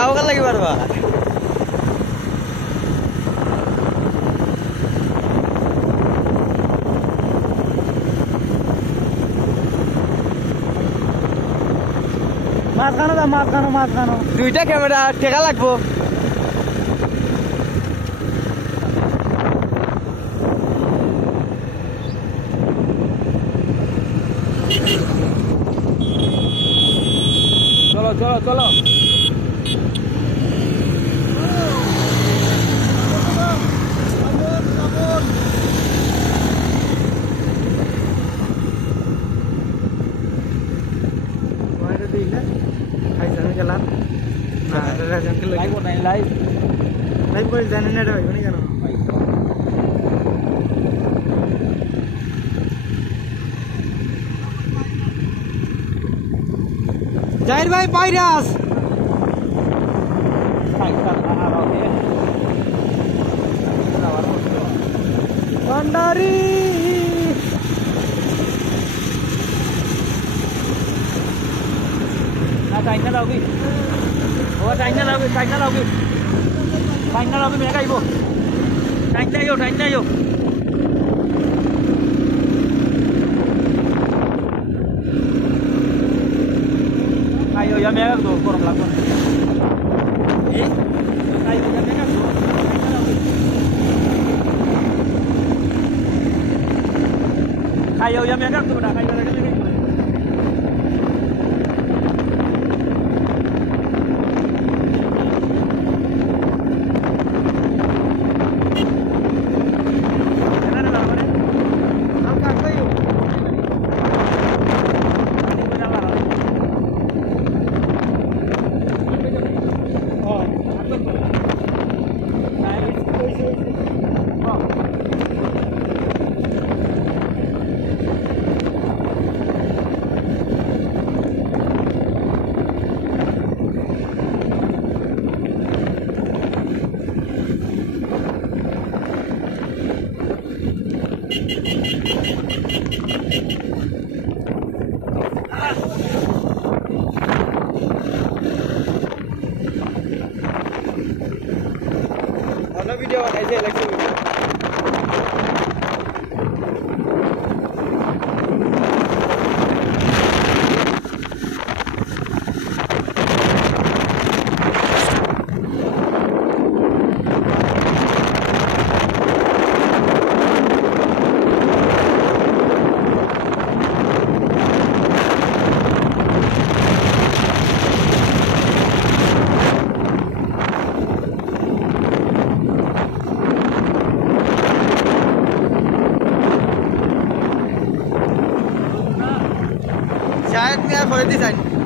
খাওয়া কার লাগি বারবার মাছ খানো দুইটা ক্যামেরা টেকা লাগবো চলো চলো চলো লাইভ করে জানেন না ভাই কেন জাহির ভাই পাইরাস ভান্ডারি চাইনা লাউবি ও চাইনা লাউবি মেয়ে গাইব চাইনা আইও ayo ya me hagas por la cosa ayo ya me hagas ayo ya me hagas tu dah ayo video ऐसे इलेक्शन वीडियो शायद मैं खोल दी साइड